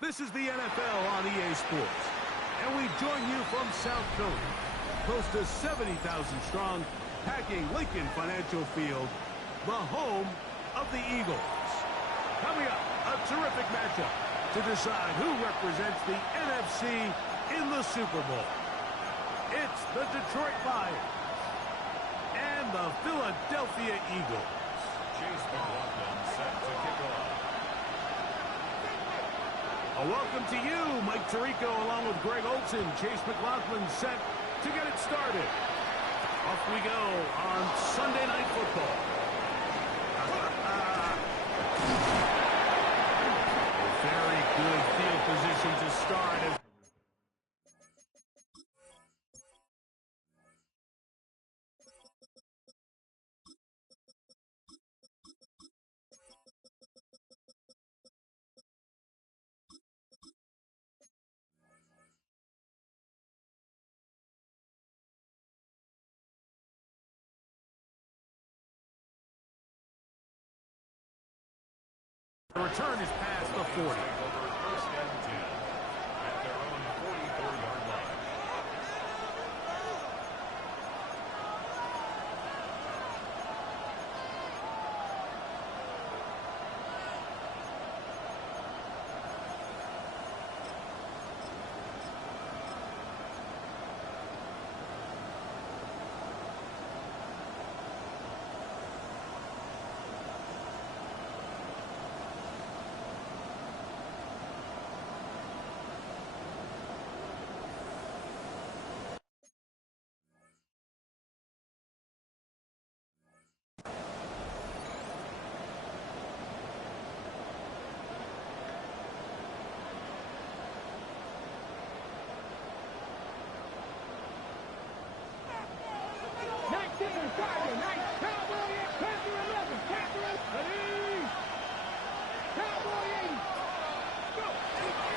This is the NFL on EA Sports, and we join you from South Philly, close to 70,000 strong, packing Lincoln Financial Field, the home of the Eagles. Coming up, a terrific matchup to decide who represents the NFC in the Super Bowl. It's the Detroit Lions and the Philadelphia Eagles. Chase McLaughlin set to kick off. A welcome to you, Mike Tirico, along with Greg Olson. Chase McLaughlin set to get it started. Off we go on Sunday Night Football. A very good field position to start. The return is past the 40. First and 10 at their own 44-yard line.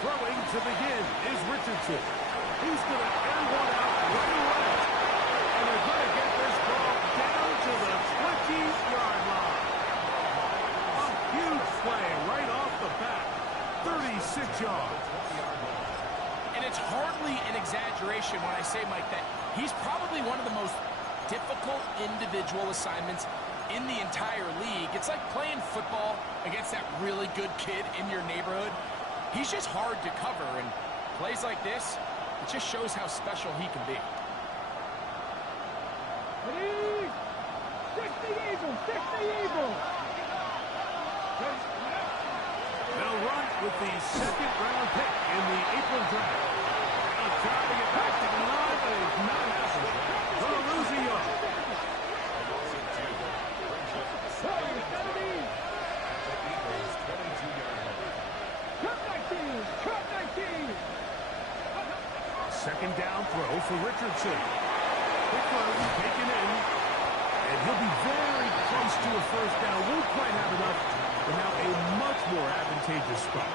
Throwing to begin is Richardson. He's going to air one out right away. And they're going to get this ball down to the 20-yard line. A huge play right off the bat. 36 yards. And it's hardly an exaggeration when I say, Mike, that he's probably one of the most difficult individual assignments in the entire league. It's like playing football against that really good kid in your neighborhood. He's just hard to cover, and plays like this, it just shows how special he can be. 60 Eagles, 60 Eagles. They'll run with the second-round pick in the April draft. They'll try to get back to the line, but it's not happening. They'll lose a yard. Second down throw for Richardson. Quick run taken in. And he'll be very close to a first down. Won't quite have enough, but now a much more advantageous spot.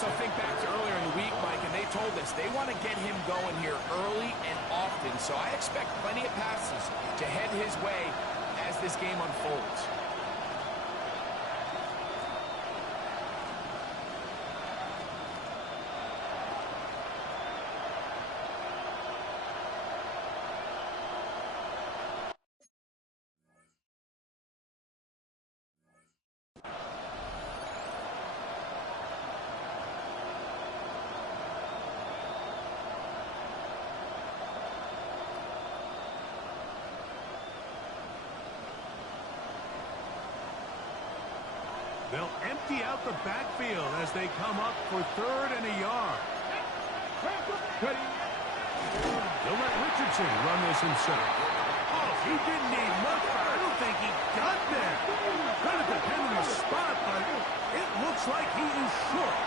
So think back to earlier in the week, Mike, and they told us they want to get him going here early and often. So I expect plenty of passes to head his way as this game unfolds. They'll empty out the backfield as they come up for third and a yard. They'll let Richardson run this himself. Oh, he didn't need much, but I don't think he got there. Kind of depend on the spot, but it looks like he is short.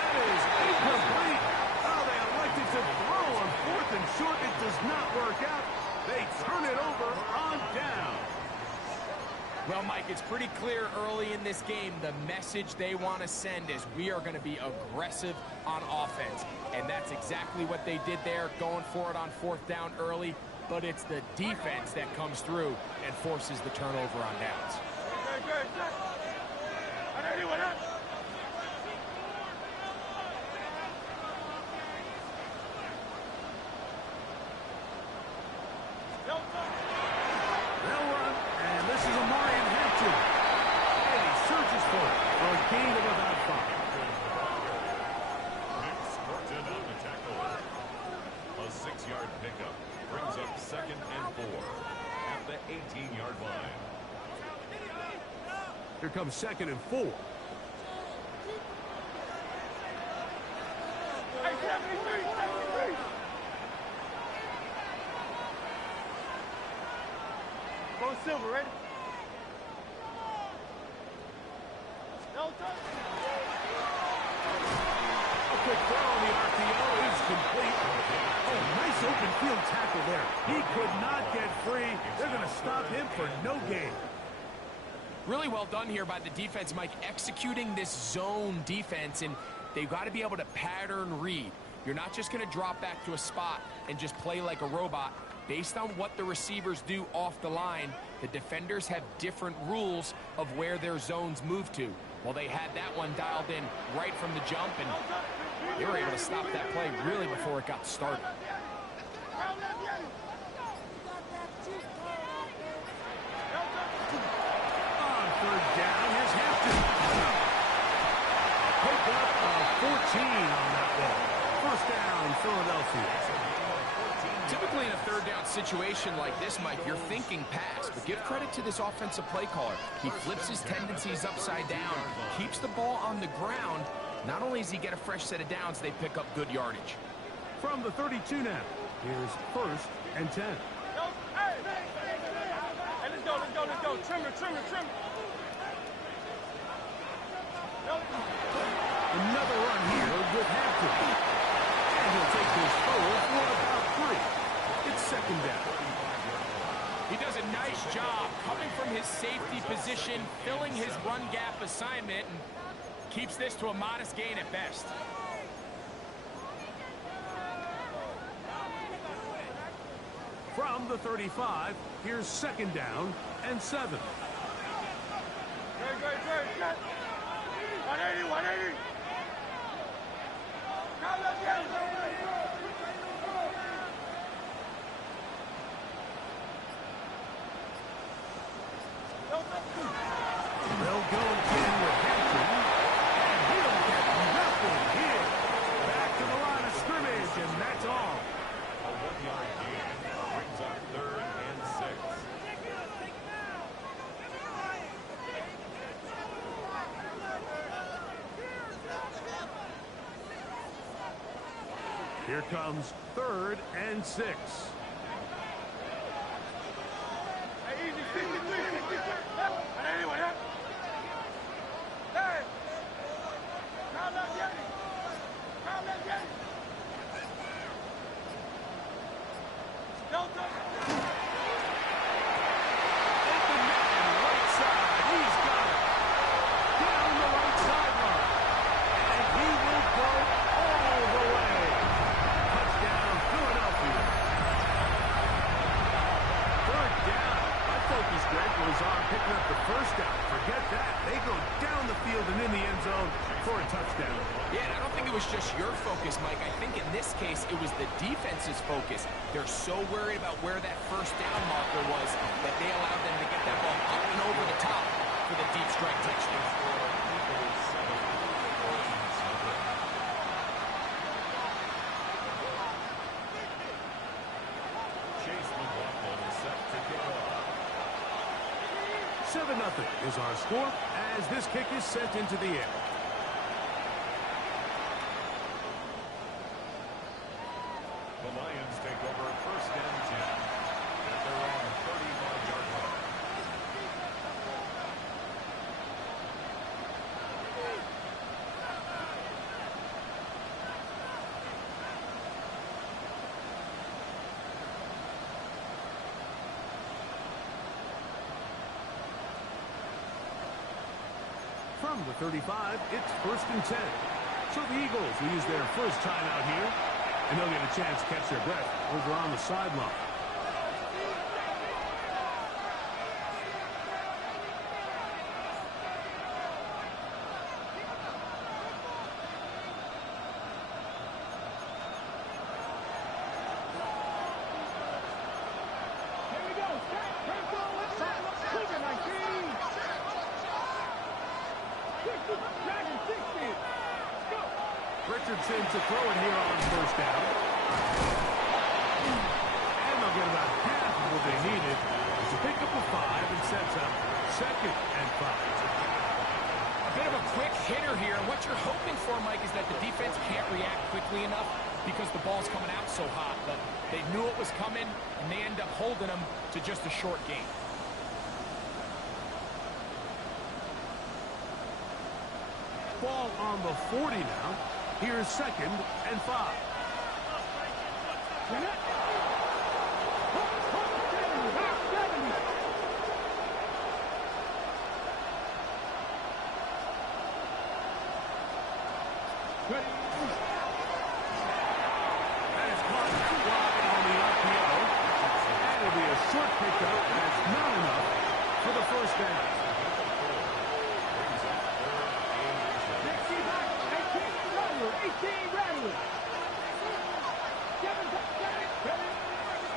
That is incomplete. Oh, they elected to throw on fourth and short. It does not work out. They turn it over on down. Well, Mike, it's pretty clear early in this game the message they want to send is we are going to be aggressive on offense. And that's exactly what they did there, going for it on fourth down early. But it's the defense that comes through and forces the turnover on downs. line. Here comes 2nd and 4. Hey, 73. Go Silver, ready? No touch. A quick throw on the RPO is complete. Oh, nice open field tackle there. He could not get free. They're going to stop him for no gain. Really well done here by the defense, Mike, executing this zone defense, and they've got to be able to pattern read. You're not just going to drop back to a spot and just play like a robot. Based on what the receivers do off the line, the defenders have different rules of where their zones move to. Well, they had that one dialed in right from the jump, and they were able to stop that play really before it got started. On 3rd down, here's Hampton. Pick up of 14 on that ball. 1st down, Philadelphia. Typically in a 3rd down situation like this, Mike, you're thinking pass, but give credit to this offensive play caller. He flips his tendencies upside down, keeps the ball on the ground. Not only does he get a fresh set of downs, they pick up good yardage. From the 32 now, here's 1st and 10. Hey, let's go. Trim. Another run here with Hampton. And he'll take this forward for about 3. It's 2nd down. He does a nice job coming from his safety position, filling his run gap assignment, and keeps this to a modest gain at best. From the 35, here's 2nd down and 7. Great. 180. They'll go again with Hampton, and he'll get nothing here. Back to the line of scrimmage, and that's all. A 1-yard gain brings up 3rd and 6. Here comes 3rd and 6. Hey, easy, 63. Anyway, hey. Crowd left Yeti. Don't touch. Open man, right side. He's got it. Down the right sideline. And he will go all the way. Touchdown, Philadelphia. 3rd down. My focus, Greg, was on picking up the 1st down. Forget that. They go down the field and in the end zone for a touchdown. Yeah, and I don't think it was just your focus, Mike. I think in this case, it was the defense's focus. They're so worried about where that 1st down marker was that they allowed them to get that ball up and over the top for the deep strike touchdown. Chase McLaughlin is set to kick off. 7-0 is our score as this kick is sent into the air. The Lions take over 1st and 10 at their own 35-yard line. From the 35, it's 1st and 10. So the Eagles will use their first timeout here, and they'll get a chance to catch their breath over on the sideline. Here we go. Cleveland 19. 60. Dragon 60. Let's go. Richardson to throw it here on 1st down. And they'll get about half of what they needed. It's a pickup of 5 and second and 5. A bit of a quick hitter here. And what you're hoping for, Mike, is that the defense can't react quickly enough because the ball's coming out so hot. But they knew it was coming, and they end up holding them to just a short game. Ball on the 40 now. Here's second and 5. That is caught wide on the RPO. That'll be a short pickup, and it's not enough for the first down.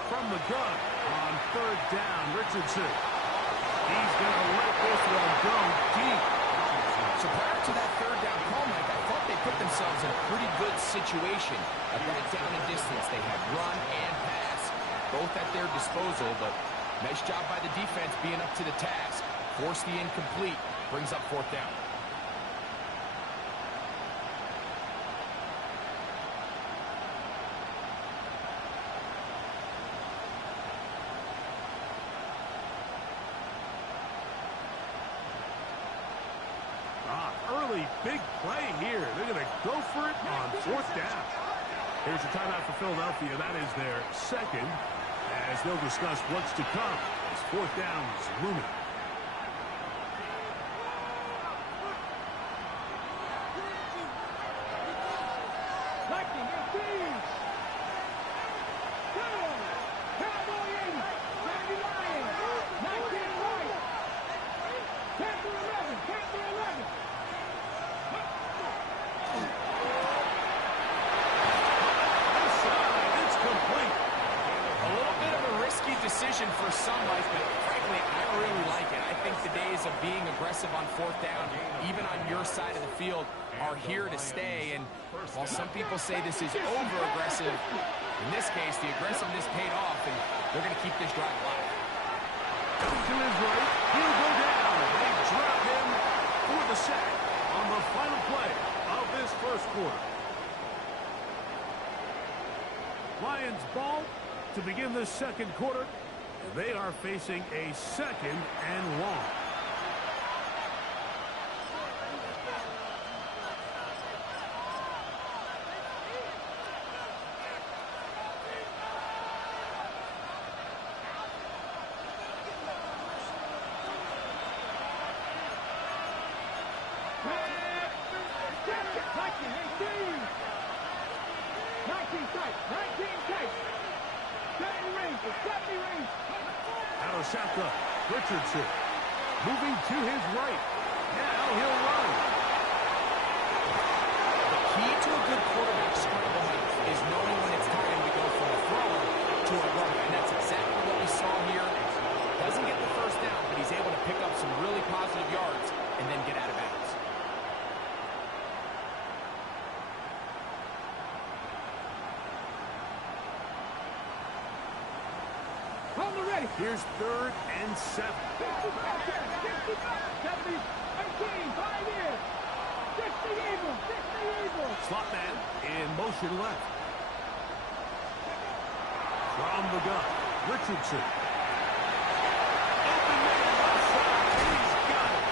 From the gun on third down, Richardson. He's going to let this one go deep. So prior to that third down call, Mike, I thought they put themselves in a pretty good situation at that down and distance. They had run and pass, both at their disposal, but nice job by the defense being up to the task. Force the incomplete, brings up fourth down. Early big play here. They're going to go for it on fourth down. Here's a timeout for Philadelphia. That is their second, as they'll discuss what's to come as fourth down is looming. Decision for some, Mike, but frankly, I really like it. I think the days of being aggressive on fourth down, even on your side of the field, are here to stay. And while some people say this is over-aggressive, in this case, the aggressiveness paid off, and they're going to keep this drive alive. To his right, he'll go down. They drop him for the sack on the final play of this first quarter. Lions ball to begin this second quarter. They are facing a second and long. Out of shotgun, Richardson moving to his right. Now he'll run. The key to a good quarterback scramble is knowing when it's time to go from a thrower to a runner, and that's exactly what we saw here. Doesn't get the first down, but he's able to pick up some really positive yards and then get out of bounds. Here's third and 7. 70, 18, 5 years. 60 Eagles, 60 Eagles. Slot man in motion left. From the gun, Richardson. Open man left side. He's got it.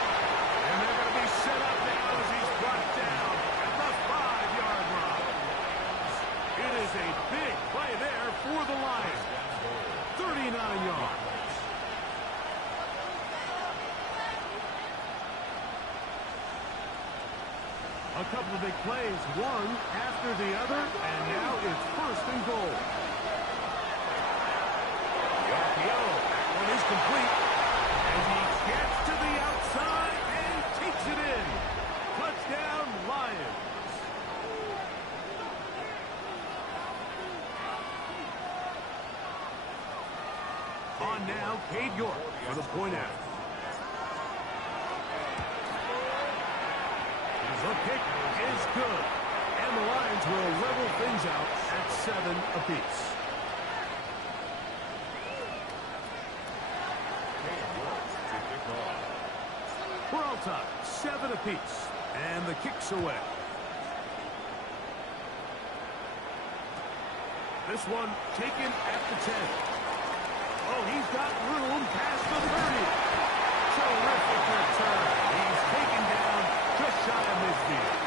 And they're going to be set up now as he's brought down at the 5-yard line. It is a big play there for the Lions. 39 yards. A couple of big plays, one after the other, and now it's first and goal. The RPO, that one is complete, as he gets to the outside and takes it in. Touchdown, Lions. On now, Cade York for the point out. The kick is good, and the Lions will level things out at 7 apiece. We're all tied, 7 apiece, and the kick's away. This one taken at the 10. Oh, he's got room past the 30. Terrific return. He's taken down just shy of midfield.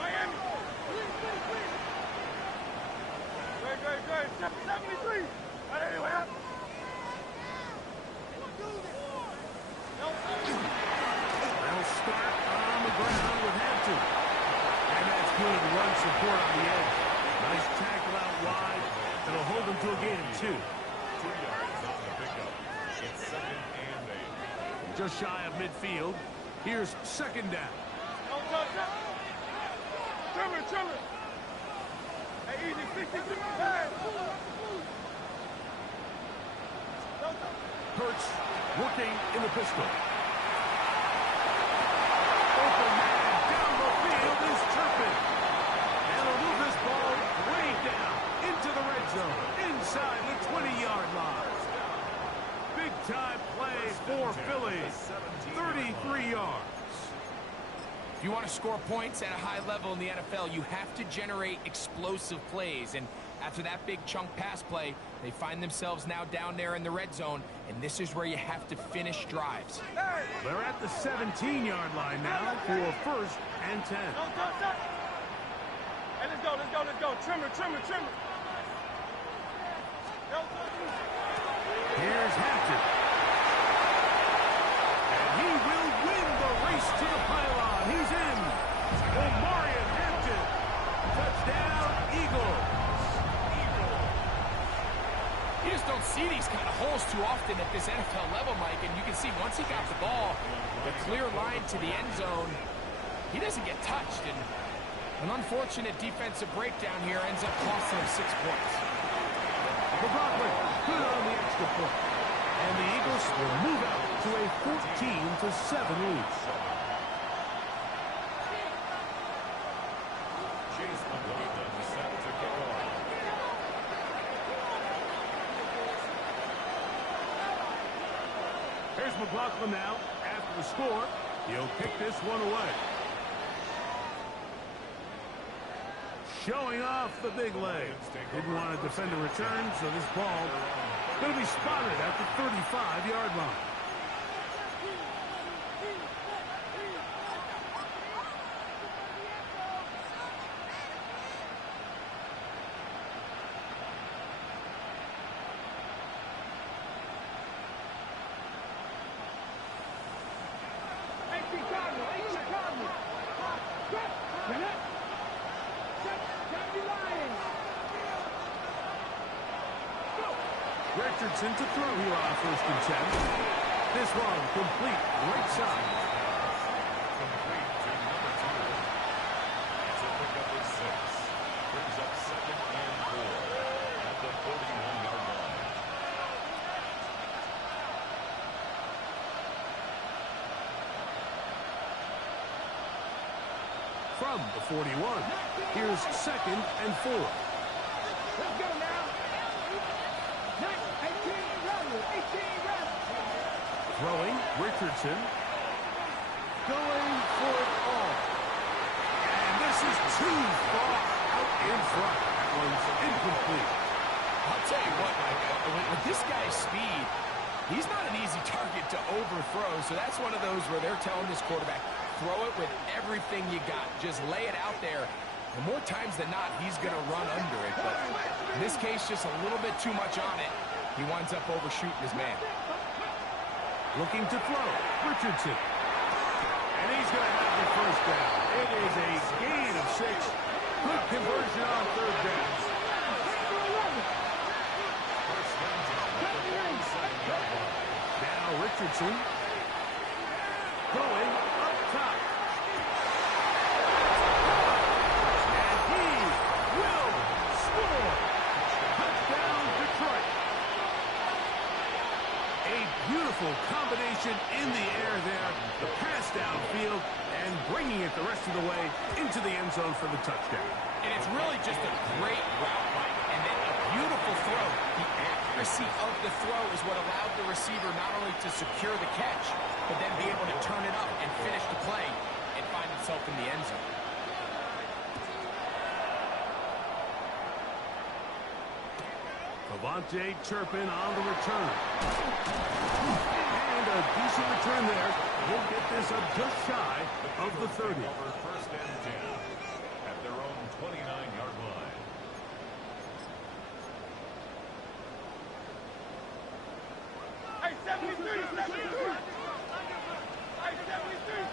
Miami. Great. 73. Right anyway. They'll start on the ground with Hampton. And that's good run support on the edge. Nice tackle out wide. It'll hold them to a gain of 2. 2 yards on the pickup. It's 2nd and 8. Just shy of midfield. Here's 2nd down. Don't touch it. Trimmer. Hey, easy, 65. Hurts working in the pistol. Open man down the field is Turpin. And he'll move this ball way down into the red zone, inside the 20-yard line. Big-time play for Philly. 33 yards. If you want to score points at a high level in the NFL, you have to generate explosive plays. And after that big chunk pass play, they find themselves now down there in the red zone, and this is where you have to finish drives. They're at the 17-yard line now for 1st and 10. Don't touch it. Hey, let's go. Trimmer. Here's Hampton. And he will win the race to the pylon. He's in. Omarion Hampton. Touchdown, Eagles. You just don't see these kind of holes too often at this NFL level, Mike, and you can see once he got the ball, the clear line to the end zone, he doesn't get touched, and an unfortunate defensive breakdown here ends up costing him 6 points. McLaughlin, good on the extra point. And the Eagles will move out to a 14-7 lead. Chase McLaughlin set to kick off. Here's McLaughlin now. After the score, he'll kick this one away. Showing off the big leg. Didn't want to defend a return, so this ball going to be spotted at the 35-yard line. Richardson to throw here on 1st and 10. This one complete, right side. Complete to number 2. It's a pickup of 6. Brings up 2nd and 4 at the 41-yard line. From the 41, here's 2nd and 4. Let's go now. 18 runs. Throwing, Richardson. Going for it all. And this is too far out in front. That one's incomplete. I'll tell you what, Mike, with this guy's speed, he's not an easy target to overthrow, so that's one of those where they're telling this quarterback, throw it with everything you got. Just lay it out there. And more times than not, he's going to run under it. But in this case, just a little bit too much on it. He winds up overshooting his man. Looking to throw, Richardson. And he's going to have the 1st down. It is a gain of 6. Good conversion on 3rd down. Now Richardson going up top. And he will score. Touchdown, Detroit. A beautiful combination in the air there. The pass downfield and bringing it the rest of the way into the end end zone for the touchdown. And it's really just a great route, Mike, and then a beautiful throw. The accuracy of the throw is what allowed the receiver not only to secure the catch, but then be able to turn it up and finish the play and find himself in the end zone. Devontae Turpin on the return. And a decent return there. He'll get this up just shy of the 30. First and 10 at their own 29-yard line. Hey, 73, 73. Hey, 73.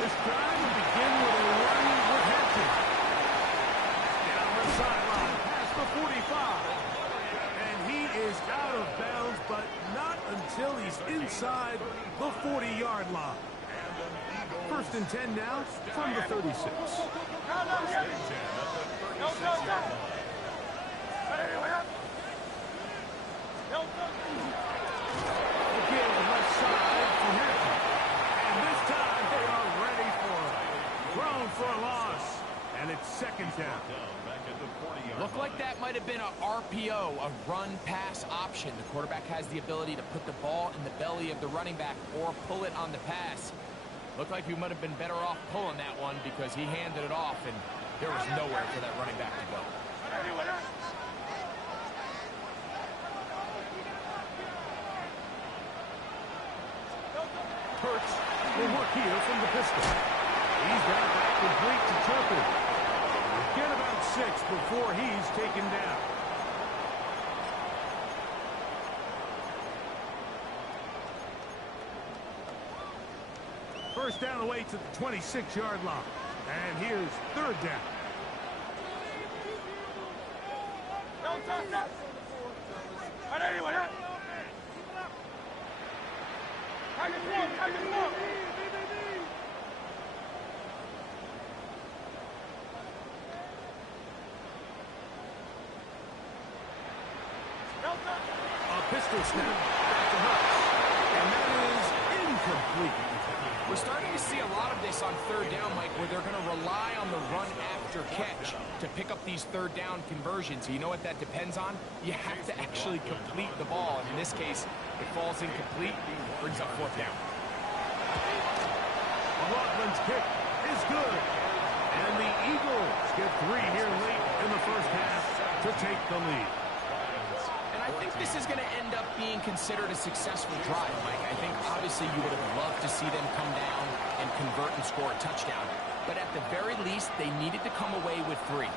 This drive will begin with a run with Hampton. Down the sideline, past the 45. And he is out of bounds, but not until he's inside the 40-yard line. First and 10 now from the 36. Again, left side for Hampton. And this time they are ready for it. Thrown for a loss. And it's second down. Looked like that might have been a RPO, a run-pass option. The quarterback has the ability to put the ball in the belly of the running back or pull it on the pass. Looked like he might have been better off pulling that one because he handed it off, and there was nowhere for that running back to go. Hurts will work here from the pistol. He's got back complete to Turpin. Get about 6 before he's taken down. First down the way to the 26-yard line. And here's third down. A pistol snap back to Hurts. And that is incomplete. We're starting to see a lot of this on third down, Mike, where they're going to rely on the run after catch to pick up these third down conversions. You know what that depends on? You have to actually complete the ball. And in this case, it falls incomplete, brings up fourth down. McLaughlin's kick is good. And the Eagles get 3 here late in the first half to take the lead. And I think this is going to end up being considered a successful drive, Mike. I think obviously you would have loved to see them come down and convert and score a touchdown. But at the very least, they needed to come away with 3.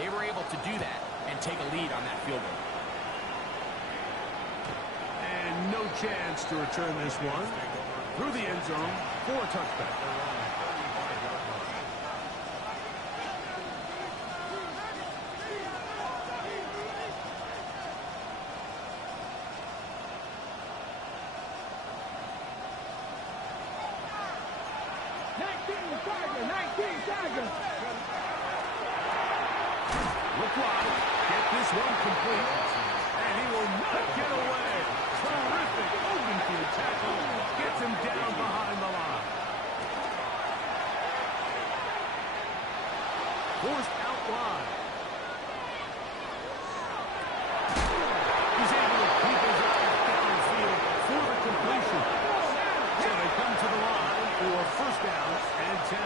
They were able to do that and take a lead on that field goal. And no chance to return this one through the end zone for a touchback. LeCloud get this one complete, and he will not get away. Terrific open field tackle gets him down behind the line. Forced out wide. He's able to keep his eyes downfield for the completion. So they come to the line for first down and 10.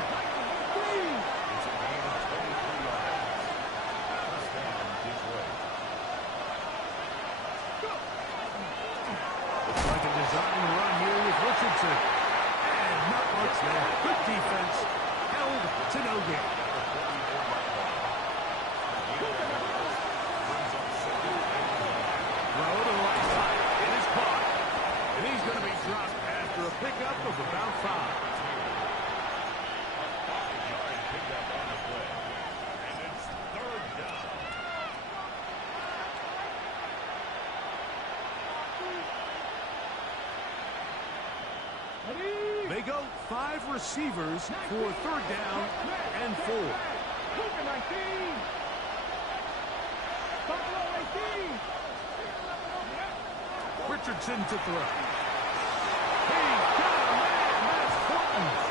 Richardson. And not much there. Good defense. Held to no gain. Throw to the right side. It is caught. And he's going to be dropped after a pickup of about 5. They go 5 receivers for third down and 4. Richardson to throw. He's got a man. That's Horton.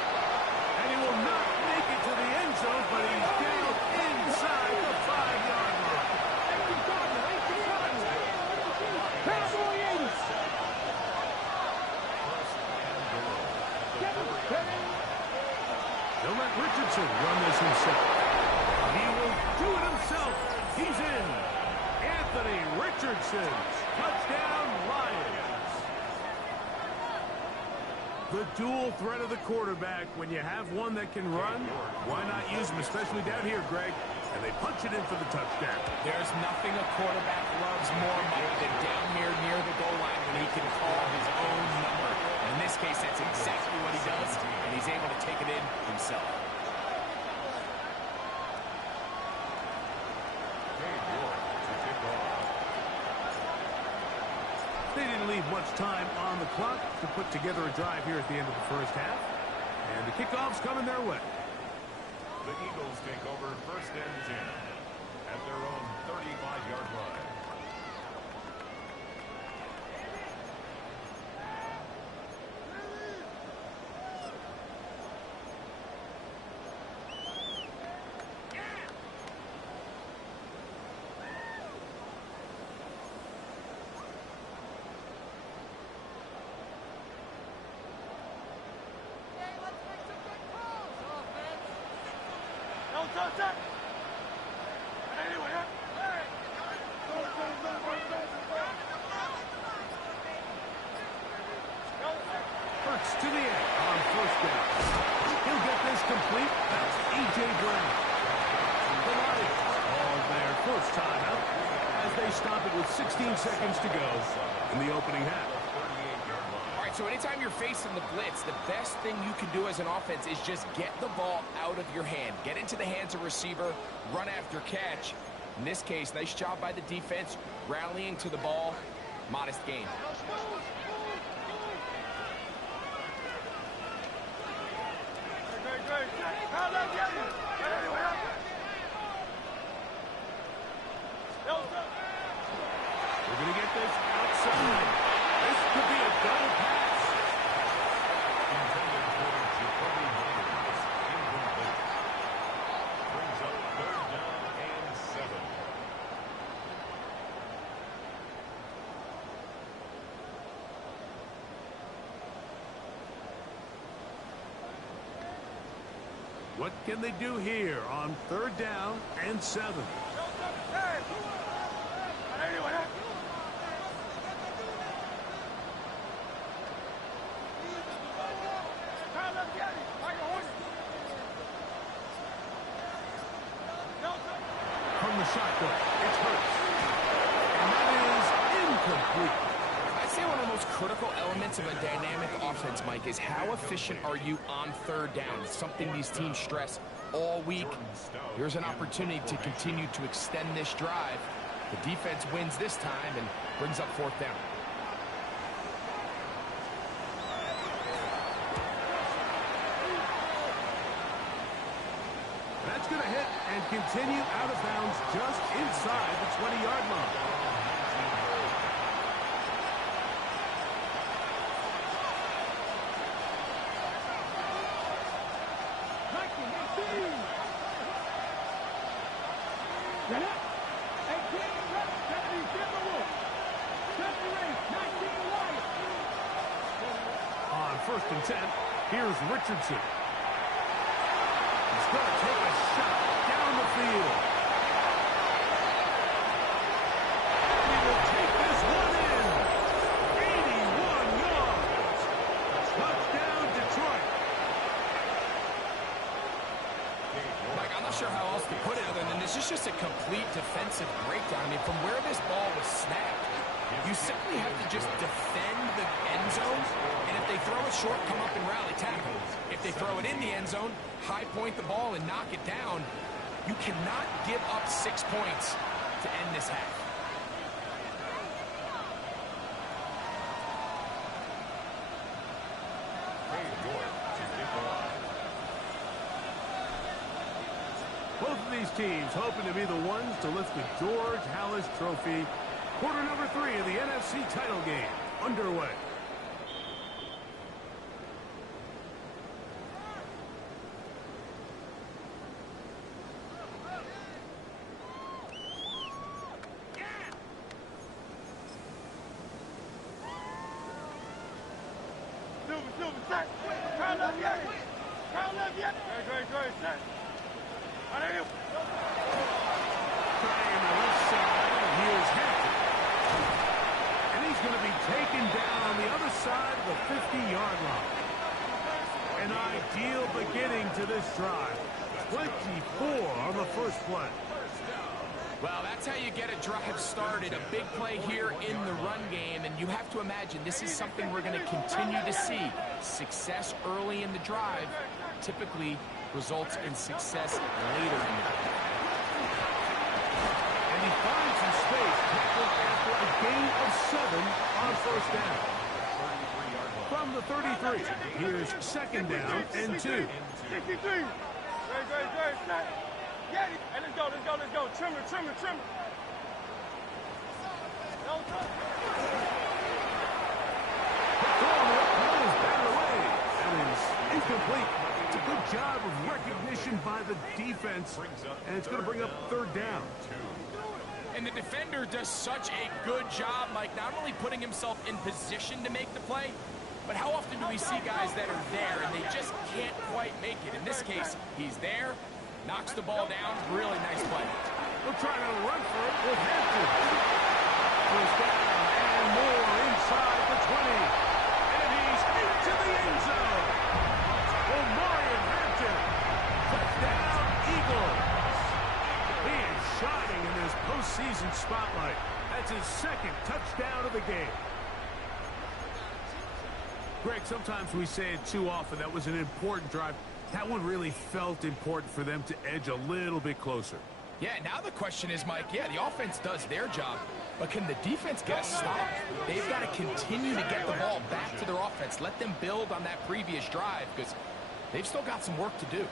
He'll let Richardson run this himself. He will do it himself. He's in. Anthony Richardson. Touchdown, Lions. The dual threat of the quarterback. When you have one that can run, why not use him, especially down here, Greg? And they punch it in for the touchdown. There's nothing a quarterback loves more, Mike, than down here near the goal line when he can call his own number. In this case, that's exactly what he does, and he's able to take it in himself. They didn't leave much time on the clock to put together a drive here at the end of the first half. And the kickoff's coming their way. The Eagles take over first and 10 at their own 35-yard line. Hurts to the end on first down. He'll get this complete. That's A.J. Brown. The Lions all there. First time out as they stop it with 16 seconds to go in the opening half. All right, so anytime you're facing the blitz, the best thing you can do as an offense is just get the ball out of your hand. Get into the hands of receiver, run after catch. In this case, nice job by the defense, rallying to the ball. Modest gain. We're going to get this outside. This could be a double pass. Intended for Jacoby Myers. Incomplete. Brings up third down and 7. What can they do here on third down and 7? From the shotgun, it's Hurts. And that is incomplete. I'd say one of the most critical elements of a dynamic offense, Mike, is how efficient are you on third down? It's something these teams stress all week. Here's an opportunity to continue to extend this drive. The defense wins this time and brings up fourth down. That's going to hit and continue out of bounds just inside the 20-yard line. On first and 10, here's Richardson. He's going to take a shot down the field. He will take this one in. 81 yards. Touchdown, Detroit. Mike, I'm not sure how else to put it other than this is just a complete defensive breakdown. I mean, from where this ball was snapped, you simply have to just defend the end zone, and if they throw it short, come up and rally tackle. If they throw it in the end zone, high point the ball and knock it down. You cannot give up 6 points to end this half. Both of these teams hoping to be the ones to lift the George Halas Trophy. Quarter number 3 of the NFC title game underway. Crown left, yeah. Great, set. Out of here. Trying the left side, and here's Hampton. And he's going to be taken down on the other side of the 50-yard line. An ideal beginning to this drive. 24 on the first play. Well, that's how you get a drive started. A big play here in the run game, and you have to imagine this is something we're going to continue to see. Success early in the drive typically results in success later in the drive. And he finds some space tackled after a gain of 7 on first down. From the 33, here's second down and 2. 63. Great, set. Get it. Hey, let's go. Trim it. Incomplete. It's a good job of recognition by the defense, and it's going to bring up third down. And the defender does such a good job, Mike, not only putting himself in position to make the play, but how often do we see guys that are there and they just can't quite make it? In this case, he's there, knocks the ball down, really nice play. We're trying to run for it with Hampton. First down and more inside the 20. And he's into the end zone. Omarion Hampton. Touchdown, Eagles. He is shining in this postseason spotlight. That's his second touchdown of the game. Greg, sometimes we say it too often. That was an important drive. That one really felt important for them to edge a little bit closer. Yeah, now the question is, Mike, yeah, the offense does their job, but can the defense get a stop? They've got to continue to get the ball back to their offense. Let them build on that previous drive because they've still got some work to do.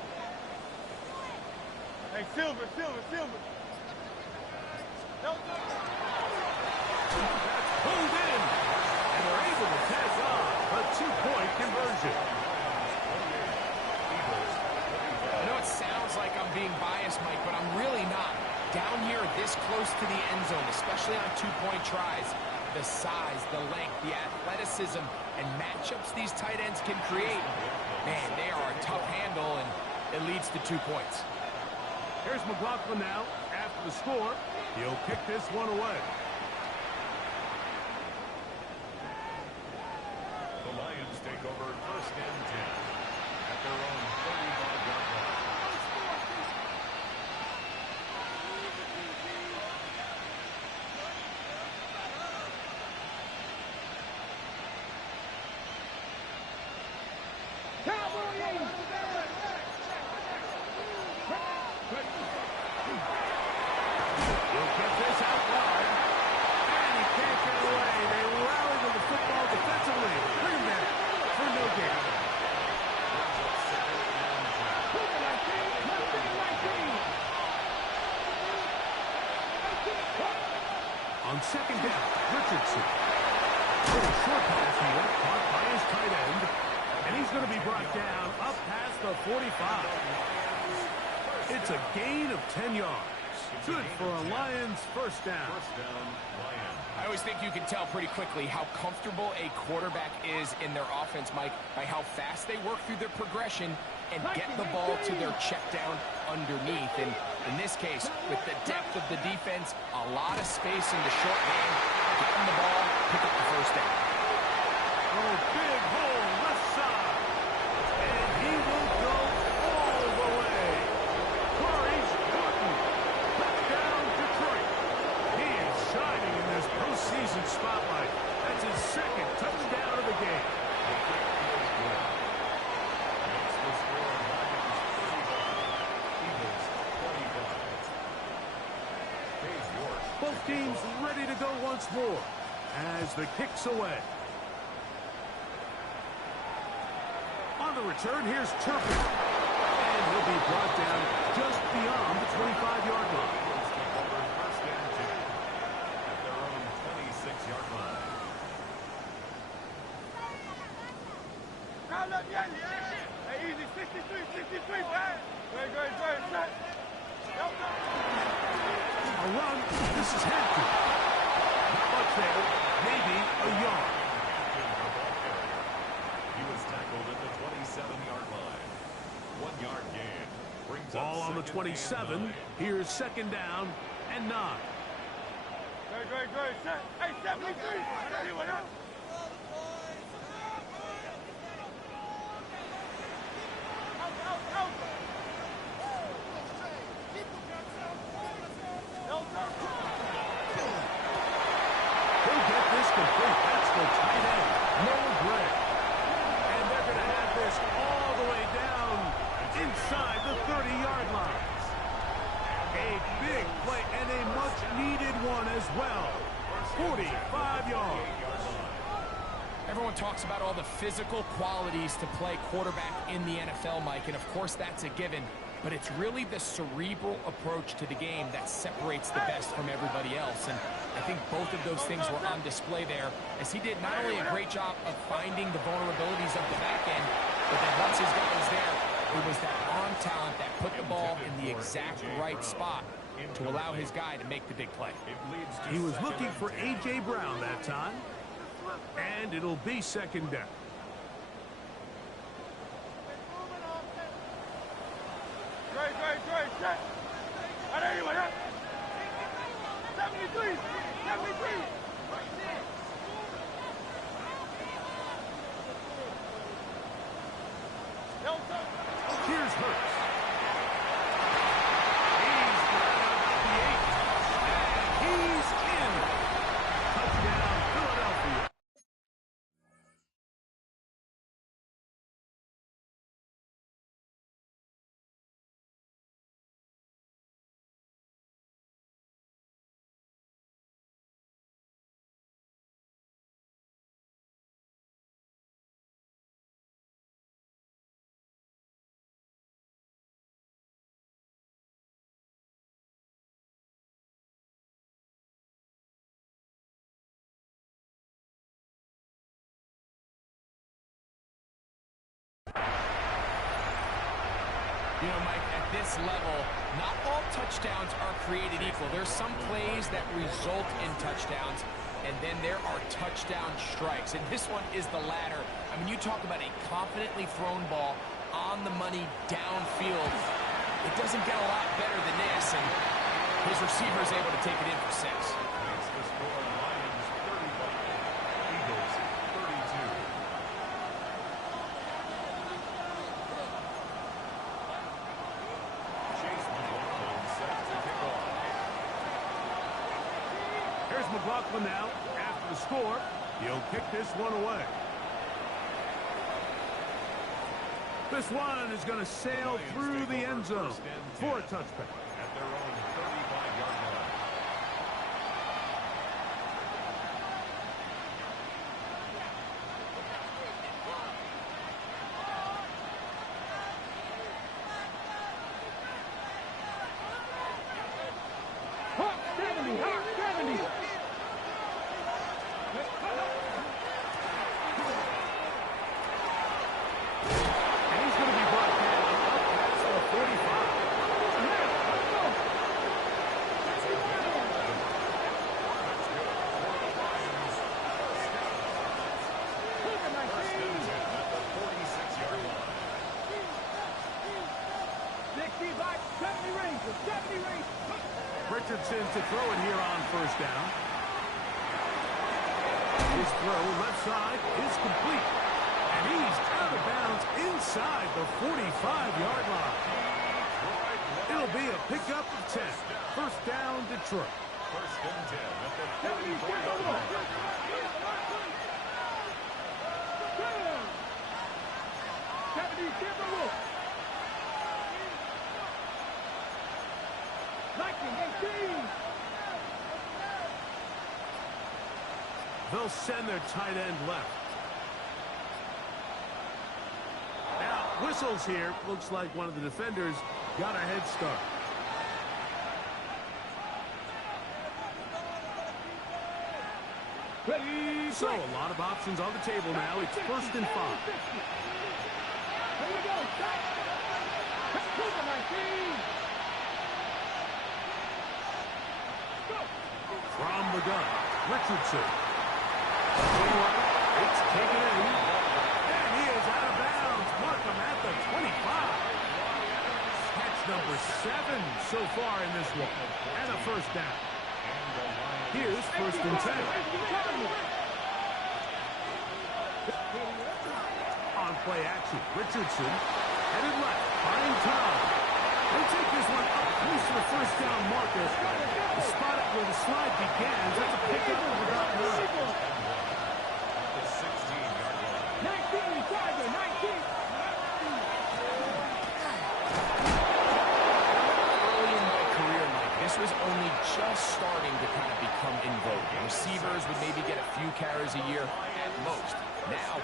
Hey, Silver. No. That's pulled in, and they're able to tag on a 2-point conversion. I know it sounds like I'm being biased, Mike, but I'm really not. Down here this close to the end zone, especially on 2-point tries, the size, the length, the athleticism, and matchups these tight ends can create, man, they are a tough handle, and it leads to 2 points. Here's McLaughlin now. After the score, he'll kick this one away. The Lions take over first and 10 at their own 35-yard line. He'll get this out wide. And he can't get away. They rally to the football defensively. Bring him back for no gain. On second down, Richardson. Little short pass here, caught by his tight end. And he's going to be brought down up past the 45. It's a gain of 10 yards. Good for a Lions first down. I always think you can tell pretty quickly how comfortable a quarterback is in their offense, Mike, by how fast they work through their progression and get the ball to their check down underneath. And in this case, with the depth of the defense, a lot of space in the short game, get them the ball, pick up the first down. Oh, big hole left side. And he will go all the way. Corey's Gordon. Touchdown, Detroit. He is shining in this postseason spotlight. That's his second touchdown of the game. Both teams ready to go once more as the kick's away. On the return, here's Turpin. And he'll be brought down just beyond the 25-yard line. First and 10 at their own 26-yard line. Crown left, yeah. Hey, easy. 63, pass. Great, set. A run. This is Hampton. Not much there. Maybe a yard. He was tackled at the 27-yard line. Ball on the 27. Here's second down and 9. Great. Set. Hey, 73. Anyone else? Out. He'll get this complete. That's the tight end, Noah Gray. And they're going to have this all the way down inside the 30-yard line. A big play and a much-needed one as well. 45 yards. Everyone talks about all the physical qualities to play quarterback in the NFL, Mike, and of course that's a given. But it's really the cerebral approach to the game that separates the best from everybody else. And I think both of those things were on display there, as he did not only a great job of finding the vulnerabilities of the back end, but then once his guy was there, it was that arm talent that put the ball in the exact right spot to allow his guy to make the big play. He was looking for A.J. Brown that time, and it'll be second down. Great. Set. Anyone else? 73. Here's Hurts. He's got the 8. And he's in. Touchdown, Philadelphia. You know, Mike, at this level, not all touchdowns are created equal. There's some plays that result in touchdowns, and then there are touchdown strikes. And this one is the latter. I mean, you talk about a confidently thrown ball on the money downfield. It doesn't get a lot better than this, and his receiver is able to take it in for 6. It's the score. Lions 35, Eagles 32. Here's McLaughlin now. After the score, he'll kick this one away. This one is going to sail through the end zone for a touchback. At their own 35-yard line. And he's going to be brought down up past the 45. Richardson to throw it here on first down. His throw left side is complete. And he's out of bounds inside the 45-yard line. It'll be a pickup of 10. First down, Detroit. First and 10 at the 44-yard line. They'll send their tight end left. Now, whistles here. Looks like one of the defenders got a head start. Ready, so a lot of options on the table now. It's first and 5. From the gun, Richardson. It's taken in. And he is out of bounds. Mark him at the 25. Catch number 7 so far in this one. And a first down. Here's first and 10. On play action, Richardson headed left, buying time. They take this one up close to the first down marker. The spot where the slide begins. That's a pickup of about 9. The 16-yard line. 19, Tiger, 19. Early in my career, Mike, this was only just starting to kind of become in vogue. Receivers would maybe get a few carries a year at most. Now,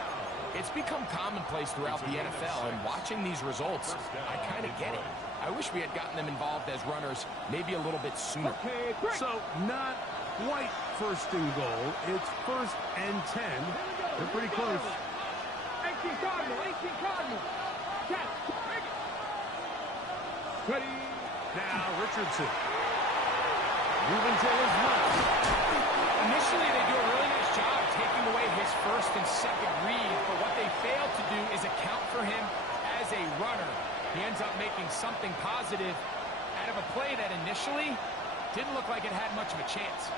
it's become commonplace throughout the NFL, and watching these results, I kind of get it. I wish we had gotten them involved as runners maybe a little bit sooner. So, not quite first and goal. It's first and 10. They're pretty close. 18 Cardinal, 18 Cardinal. Catch. Ready. Now, Richardson. Moving to his left. Initially, they do a really nice job taking away his first and second read, but what they fail to do is account for him as a runner. He ends up making something positive out of a play that initially didn't look like it had much of a chance.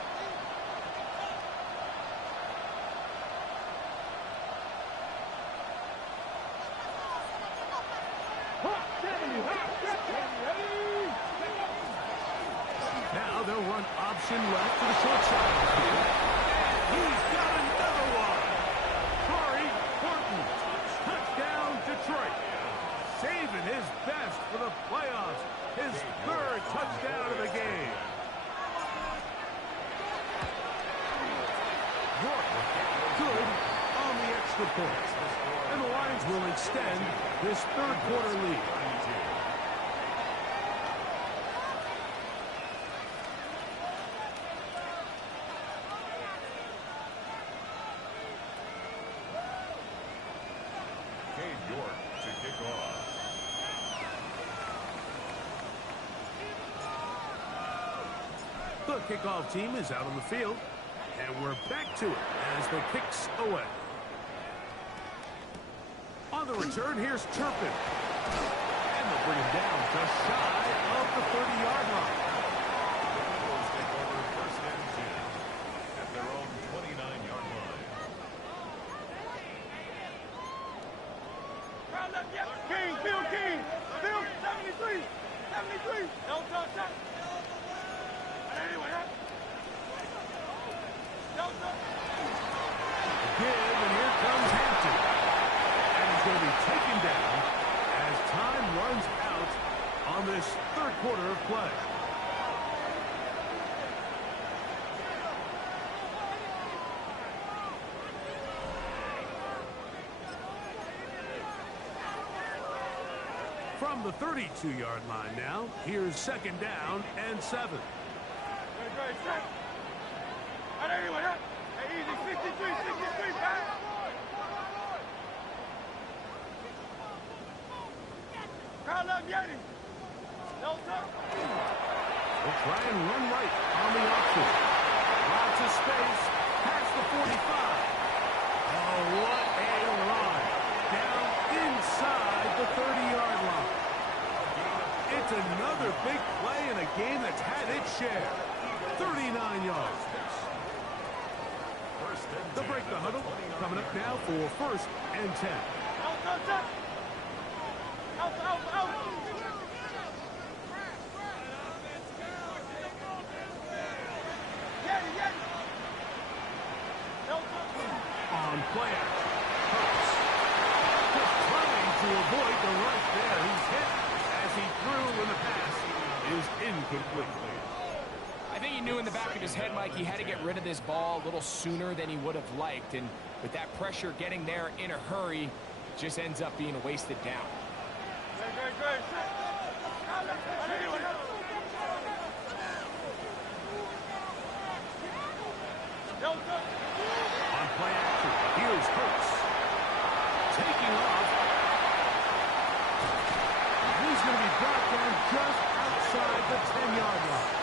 Now they'll run option left to the short side. And he's got another one. Corey Horton. Touchdown, Detroit. Saving his best for the playoffs. His third touchdown of the game. York good on the extra point. And the Lions will extend this third quarter lead. York to kick off. The kickoff team is out on the field, and we're back to it as the kicks away. On the return, here's Turpin. And they'll bring him down just shy of the 30-yard line. The Eagles take over first and 10 at their own 29-yard line. King, Bill King. Bill, 73. 73. No touch. Anyway, no touch. Give, and here comes Hampton. And he's going to be taken down as time runs out on this third quarter of play. From the 32-yard line now, here's second down and 7. Great, set. Anyway, easy, 63, back. Call up Yeti. No touch. We'll try and run right on the option. Lots of space past the 45. Oh, what a run. Down inside the 30-yard line. It's another big play in a game that's had its share. 39 yards. They'll break the huddle. Coming up now for first and 10. Out. Yeti. On play action. Hurts. Just trying to avoid the rush there. He's hit as he threw when the pass is incomplete. I think he knew in the back of his head, Mike, he had to get rid of this ball a little sooner than he would have liked. And with that pressure getting there in a hurry, it just ends up being a wasted down. Great. On play action, here's Hurts. Taking off. He's going to be brought down just outside the 10-yard line.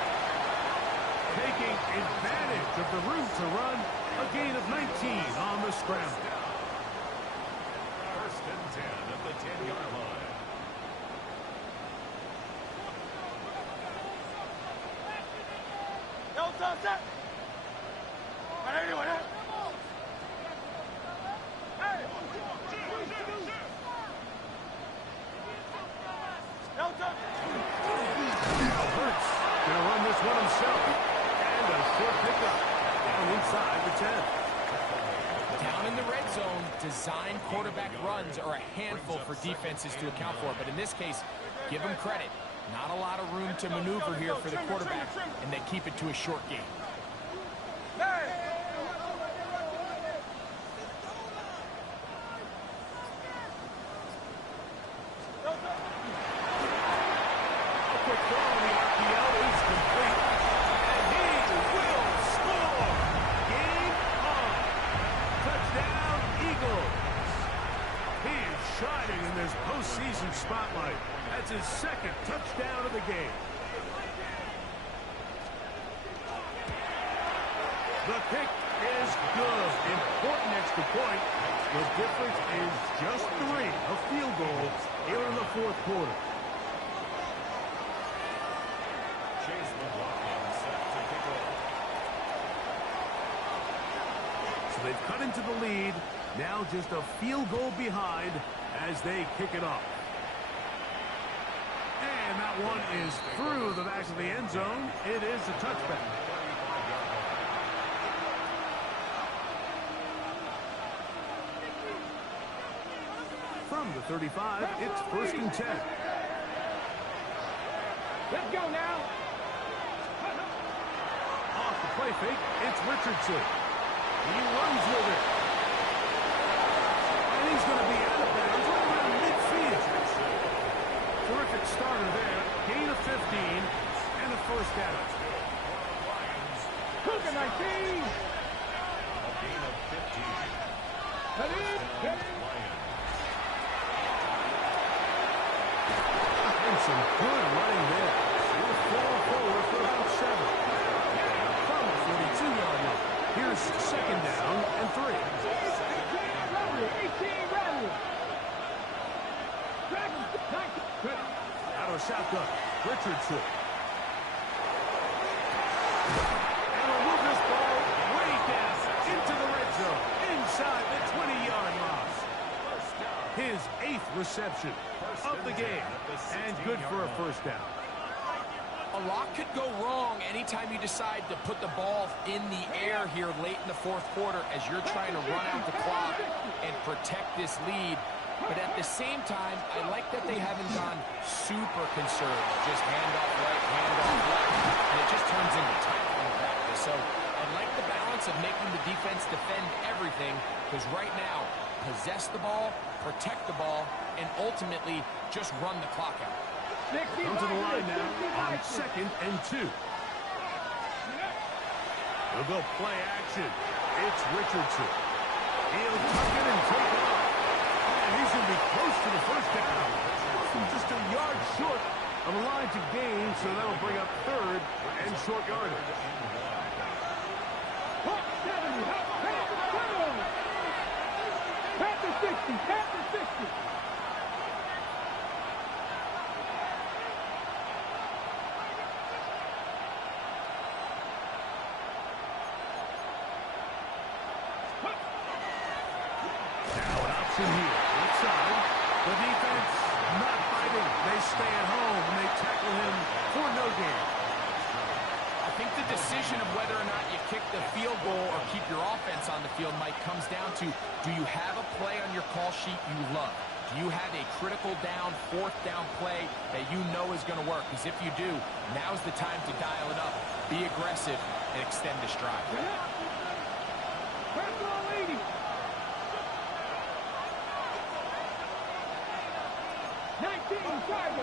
Taking advantage of the room to run, a gain of 19 on the scramble. First and 10 at the 10-yard line. Outside, set. Right, anyway, that. Hey. No touch. Now Hurts gonna run this one himself. And a short pickup down inside the 10. Down in the red zone, design quarterback runs are a handful for defenses to account for. But in this case, give them credit. Not a lot of room to maneuver here for the quarterback, and they keep it to a short game. Hey. No touch. A quick throw on the RPO is complete. And he will score. Game on. Touchdown, Eagles. He is shining in this postseason spotlight. That's his second touchdown of the game. The kick is good. Important extra point. The difference is just 3. A field goal here in the fourth quarter. Chase McLaughlin set to kick off. So they've cut into the lead. Now just a field goal behind as they kick it off. And that one is through the back of the end zone. It is a touchback. From the 35, it's 1st and 10. Let's go now. Off the play fake, it's Richardson. He runs with it. And he's going to be out of bounds right around midfield. Terrific starter there. Gain of 15 and a first down. Hook 19. A gain of 15. Head in. Head in. And some good running there. He'll fall forward for about 7. From the 42-yard line. Here's 2nd down and 3. 18 rattle. Out of shotgun. Richardson. And will move this ball way down into the red zone. Inside the 20-yard line. His 8th reception of the game. And good for a first down. A lot could go wrong anytime you decide to put the ball in the air here late in the fourth quarter as you're trying to run out the clock and protect this lead. But at the same time, I like that they haven't gone super conservative. Just hand off right, hand off left. And it just turns into tackling practice. So I like the balance of making the defense defend everything, because right now, possess the ball, protect the ball, and ultimately just run the clock out. Come to the line now on 2nd and 2. We'll go play action. It's Richardson. He'll tuck it and take off. And he's going to be close to the first down. Just a yard short of the line to gain, so that'll bring up 3rd and short yardage. Pat the 60. Pat the 60. Here, inside. The defense not fighting. They stay at home and they tackle him for no gain. I think the decision of whether or not you kick the field goal or keep your offense on the field, Mike, comes down to, do you have a play on your call sheet you love? Do you have a critical down, 4th down play that you know is going to work? Because if you do, now's the time to dial it up, be aggressive, and extend the stride. Press on, lady. 19, 5,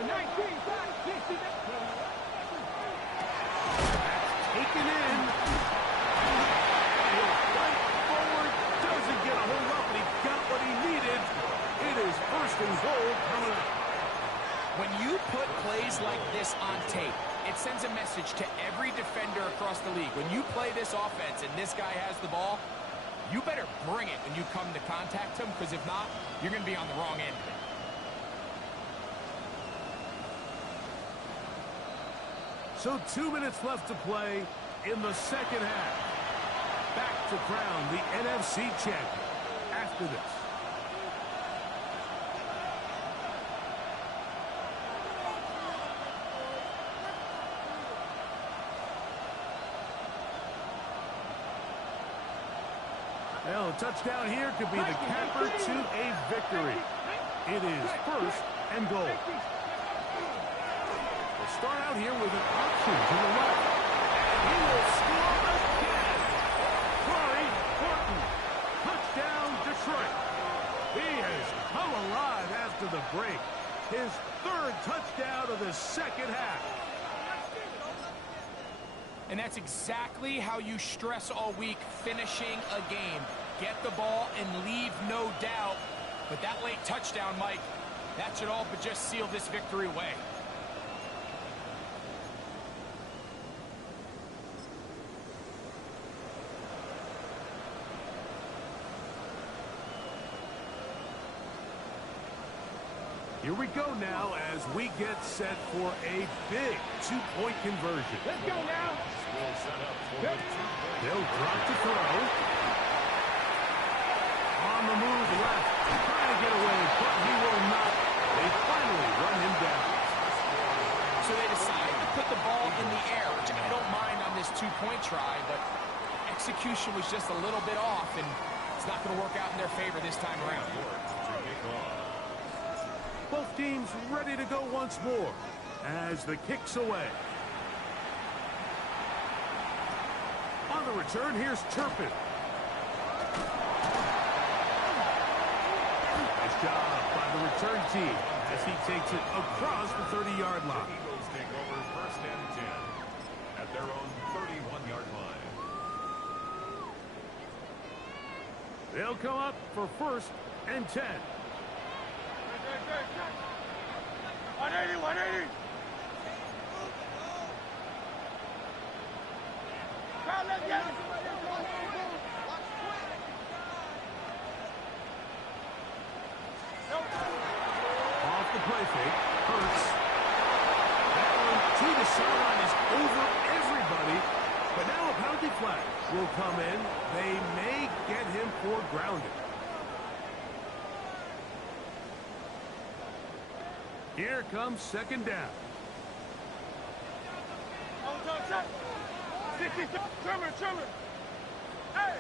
19, 5, 60. Taken in. He'll fight forward. Doesn't get a hold up, but he got what he needed. It is 1st and goal coming up. When you put plays like this on tape, it sends a message to every defender across the league. When you play this offense and this guy has the ball, you better bring it when you come to contact him, because if not, you're going to be on the wrong end of it. So 2 minutes left to play. in the second half. Back to crown the NFC champion after this. Well, a touchdown here could be the capper to a victory. It is first and goal. We'll start out here with an option to the left. He will score again. Corey Horton. Touchdown, Detroit. He has come alive after the break. His third touchdown of the second half. And that's exactly how you stress all week, finishing a game. Get the ball and leave no doubt. But that late touchdown, Mike, that should all but just seal this victory away. Here we go now as we get set for a big two-point conversion. Let's go now. They'll drop to throw. On the move left. Trying to get away, but he will not. They finally run him down. So they decided to put the ball in the air, which I don't mind on this two-point try, but execution was just a little bit off, and it's not going to work out in their favor this time around. Both teams ready to go once more as the kick's away. On the return, here's Turpin. Nice job by the return team as he takes it across the 30-yard line. Eagles take over first and 10 at their own 31-yard line. They'll come up for first and 10. 180, 180. Come, let's get it. Off the play fake, Hurts. That one to the sideline is over everybody, but now a penalty flag will come in. They may get him for grounding. Here comes second down. 60, Sherman. Hey!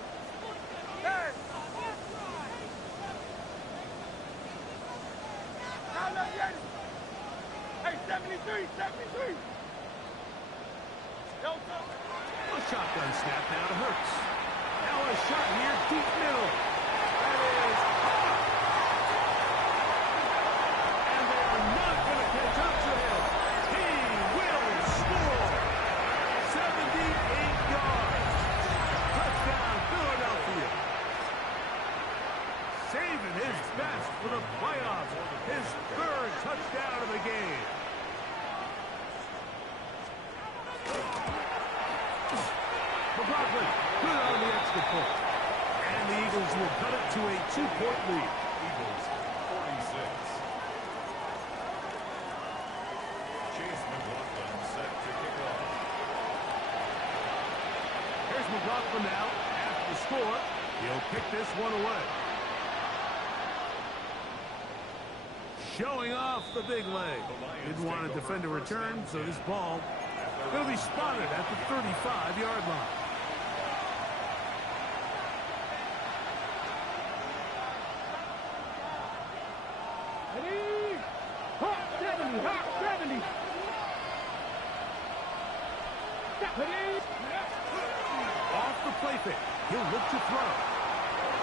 Hey! Now let's get it. Hey, 73. A shotgun snap now to Hurts. Now a shot here, deep middle. That is hot. And they are not going to catch up to him. He will score. 78 yards. Touchdown, Philadelphia. Saving his best for the playoffs. His third touchdown of the game. McLaughlin, good on the extra point. And the Eagles will cut it to a 2-point lead. Eagles 46. Chase McLaughlin set to kick off. Here's McLaughlin now after the score. He'll kick this one away. Showing off the big leg. Didn't want to defend a return, so this ball will be spotted at the 35-yard line. Off the play fake. He'll look to throw.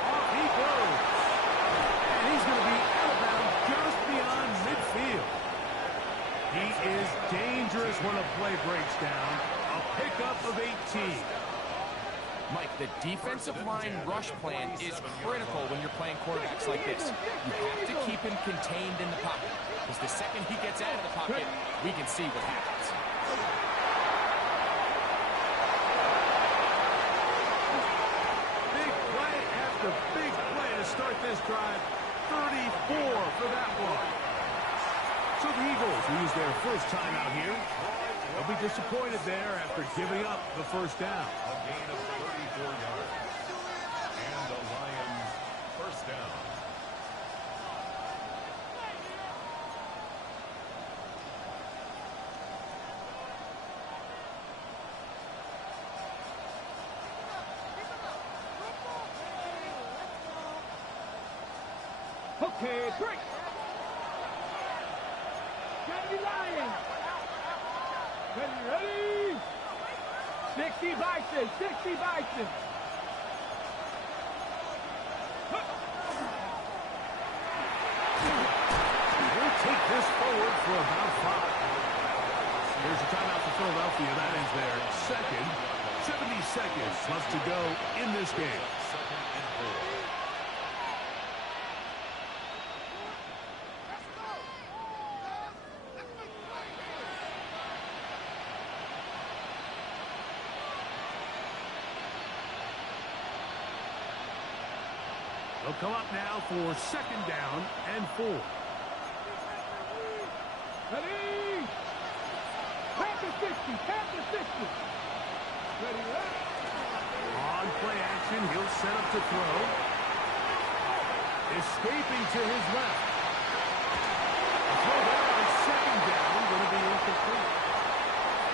Off he goes. And he's going to be out of bounds just beyond midfield. He is dangerous when a play breaks down. A pickup of 18. Mike, the defensive line rush plan is critical when you're playing quarterbacks like this. You have to keep him contained in the pocket, because the second he gets out of the pocket, we can see what happens. Big play after big play to start this drive. 34 for that one. So the Eagles will use their first time out here. They'll be disappointed there after giving up the first down. A gain of 34 yards. And the Lions first down. Okay, break. Ready, Lions. Ready. 60 Bison, 60 Bison. We'll take this forward for about 5. Here's a timeout for Philadelphia. That ends their second. 70 seconds left to go in this game. Second and 4. They'll come up now for second down and 4. Ready. Panther 60, Panther 60. Ready, On play action, he'll set up to throw. Escaping to his left. A throw there on second down, going to be incomplete.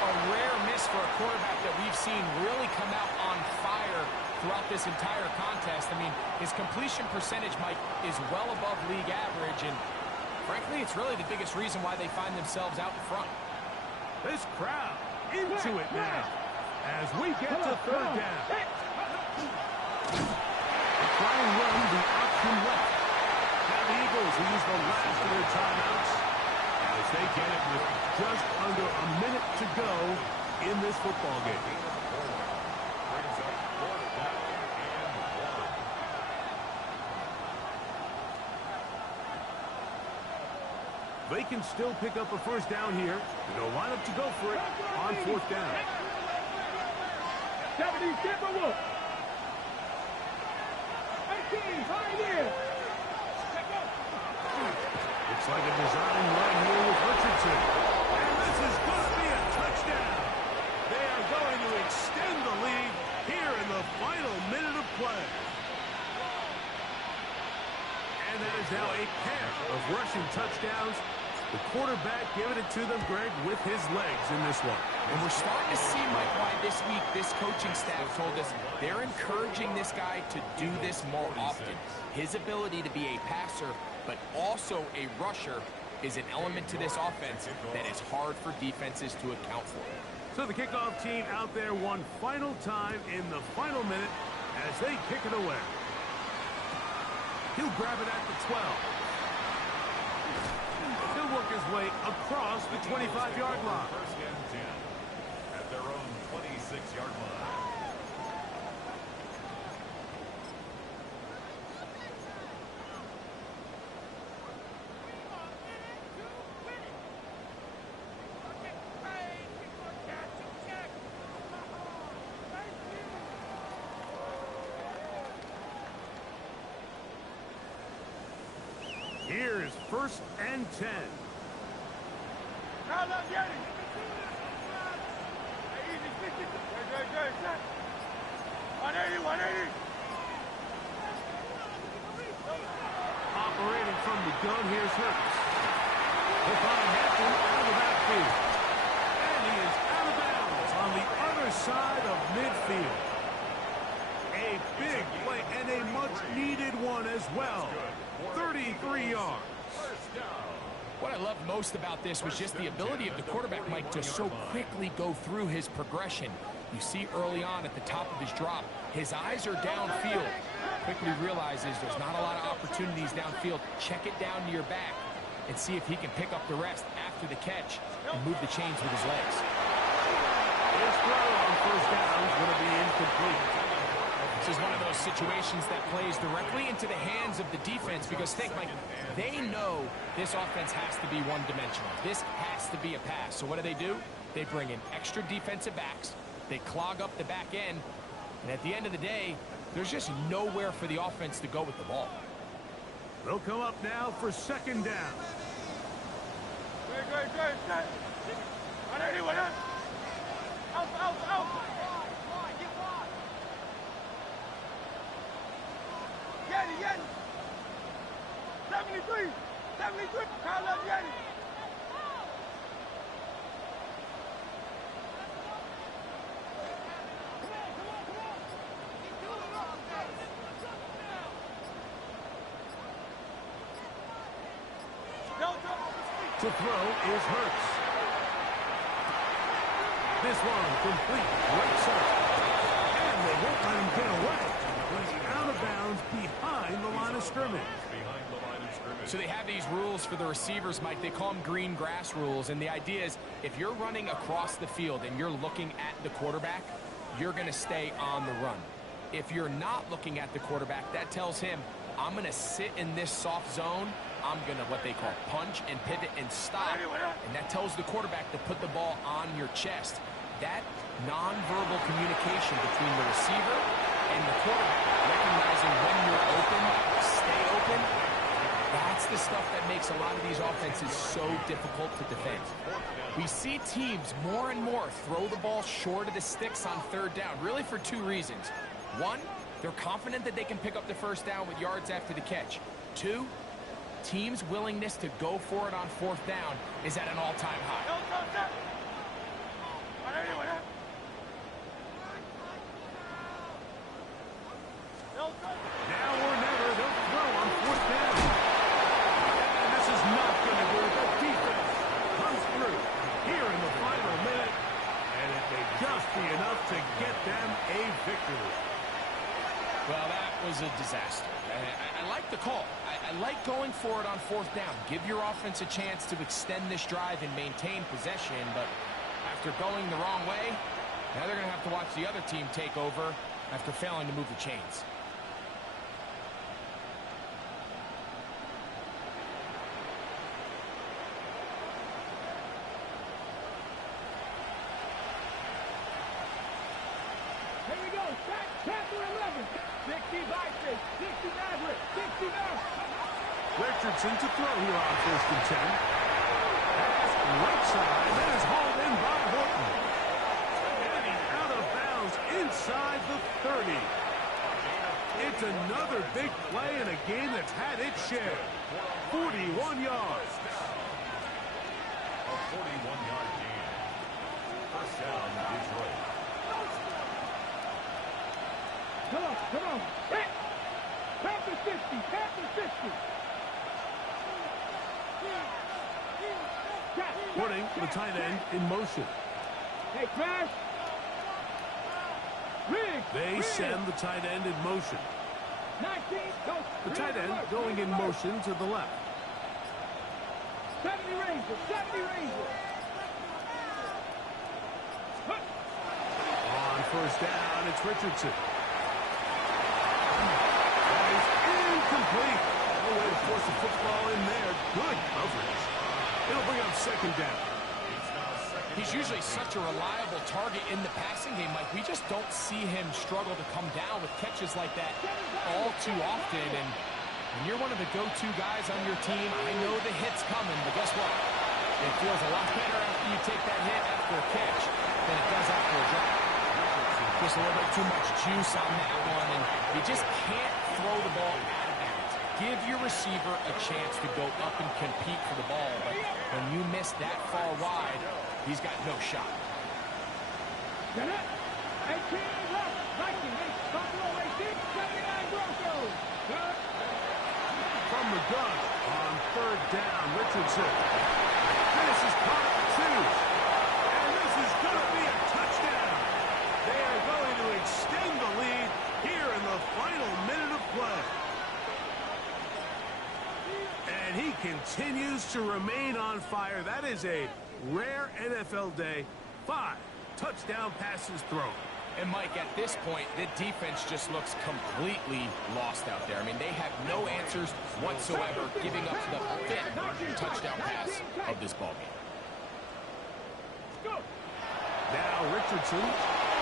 A rare miss for a quarterback that we've seen really come out on fire throughout this entire contest. I mean, his completion percentage, Mike, is well above league average, and frankly, it's really the biggest reason why they find themselves out in front. This crowd into it now as we get to third down. Try and run the option left. Now the Eagles will use the last of their timeouts as they get it with just under a minute to go in this football game. Brings up fourth down and 1. They can still pick up a first down here. They'll line up to go for it on fourth down. 70, Timberwolf. 18, Pioneer. Looks like a design run here with Richardson. And this is going to be a touchdown. They are going to extend the lead here in the final minute of play. And that is now a pair of rushing touchdowns. The quarterback giving it to them, Greg, with his legs in this one. And we're starting to see, Mike, why this week this coaching staff told us they're encouraging this guy to do this more often. His ability to be a passer, but also a rusher, is an element to this offense that is hard for defenses to account for. So the kickoff team out there one final time in the final minute as they kick it away. He'll grab it at the 12. He'll work his way across the 25-yard line. First and 10 at their own 26-yard line. Here's first and 10. Now let's get it. Easy, 50. Good. 180, 180. Operating from the gun, here's Hurts. He'll find Hampton out of the backfield. And he is out of bounds on the other side of midfield. A big play and a much-needed one as well. 33 yards. What I loved most about this was just the ability of the quarterback, Mike, to so quickly go through his progression. You see early on at the top of his drop, his eyes are downfield. Quickly realizes there's not a lot of opportunities downfield. Check it down to your back and see if he can pick up the rest after the catch and move the chains with his legs. His throw on first down is going to be incomplete. This is one of those situations that plays directly into the hands of the defense because, think, Mike, they know this offense has to be one-dimensional. This has to be a pass. So what do? They bring in extra defensive backs. They clog up the back end. And at the end of the day, there's just nowhere for the offense to go with the ball. They'll come up now for second down. Good. Yeti. 73. Call up Yeti. To throw is Hurts. This one complete. Right side. And they won't let him get away. He's out of bounds behind the line of scrimmage. So they have these rules for the receivers, Mike. They call them green grass rules. And the idea is if you're running across the field and you're looking at the quarterback, you're going to stay on the run. If you're not looking at the quarterback, that tells him, I'm going to sit in this soft zone. I'm going to what they call punch and pivot and stop. And that tells the quarterback to put the ball on your chest. That nonverbal communication between the receiver and the quarterback, recognizing when you're open, stay open, that's the stuff that makes a lot of these offenses so difficult to defend. We see teams more and more throw the ball short of the sticks on third down, really for two reasons. One, they're confident that they can pick up the first down with yards after the catch. Two, teams' willingness to go for it on fourth down is at an all-time high. Now or never, they'll throw on fourth down. And this is not going to do it. The defense comes through here in the final minute, and it may just be enough to get them a victory. Well, that was a disaster. I like the call. I like going for it on fourth down. Give your offense a chance to extend this drive and maintain possession, but after going the wrong way, now they're going to have to watch the other team take over after failing to move the chains. Here we go. Chapter 11. 60 Vikings. 60 Maverick. 60 Maverick. Richardson to throw here on first and 10. Pass right side. That is hauled in by Horton. And he's out of bounds inside the 30. It's another big play in a game that's had its share. 41 yards. A 41-yard gain. First down, Detroit. Come on. Panther 50. Putting the tight end in motion. Hey, Crash. They send the tight end in motion. 19, go. The tight end going in motion to the left. 70 Rangers. On first down, it's Richardson. That is incomplete. No way to force the football in there. Good coverage. It'll bring up second down. He's usually such a reliable target in the passing game, Mike. We just don't see him struggle to come down with catches like that all too often. And when you're one of the go-to guys on your team, I know the hit's coming, but guess what? It feels a lot better after you take that hit after a catch than it does after a drop. Just a little bit too much juice on that one, and you just can't throw the ball out of bounds. Give your receiver a chance to go up and compete for the ball, but when you miss that far wide, he's got no shot. Get it? 18 left. Viking, Buffalo 18, 79 Broncos. Good. From the gun on third down, Richardson. This is caught for two. And this is going to be a touchdown. They are going to extend the lead here in the final minute of play. And he continues to remain on fire. That is a rare NFL day. 5 touchdown passes thrown. And, Mike, at this point, the defense just looks completely lost out there. I mean, they have no answers whatsoever, giving up the 5th touchdown pass of this ballgame. Now Richardson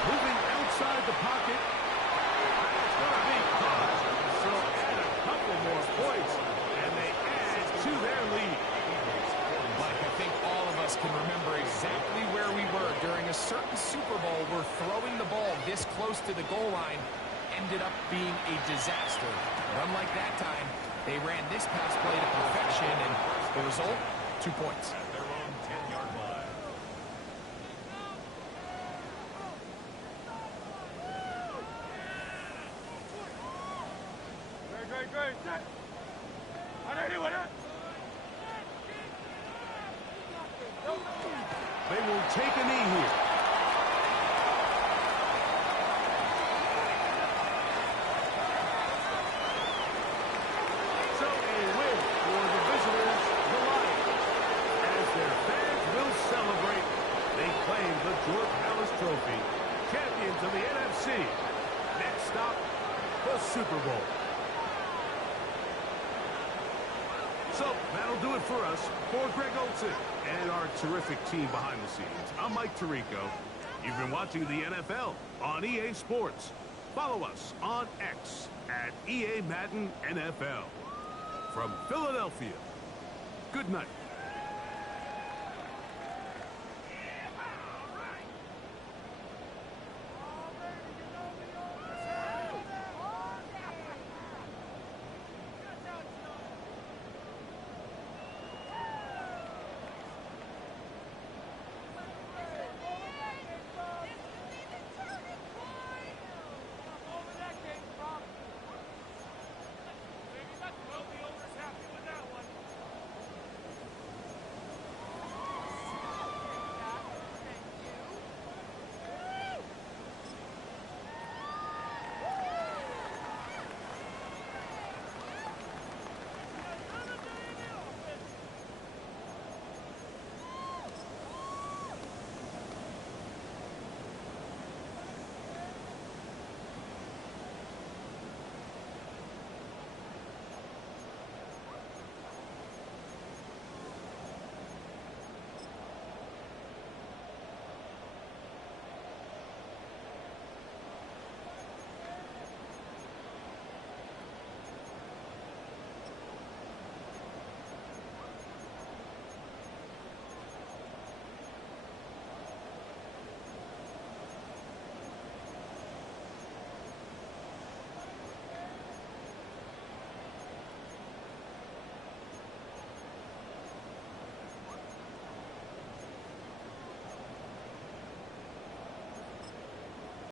moving outside the pocket. That's going to be caught. So add a couple more points, and they add to their lead. Mike, I think all of us can remember exactly where we were during a certain Super Bowl where throwing the ball this close to the goal line ended up being a disaster. But unlike that time, they ran this pass play to perfection, and the result, 2 points. At their own 10-yard line. Great. Set. They will take a knee here. So a win for the visitors, the Lions. As their fans will celebrate, they claim the George Palace Trophy, champions of the NFC. Next stop, the Super Bowl. So that'll do it for us. For Greg Olson and our terrific team behind the scenes, I'm Mike Tirico. You've been watching the NFL on EA Sports. Follow us on X at EA Madden NFL. From Philadelphia, good night.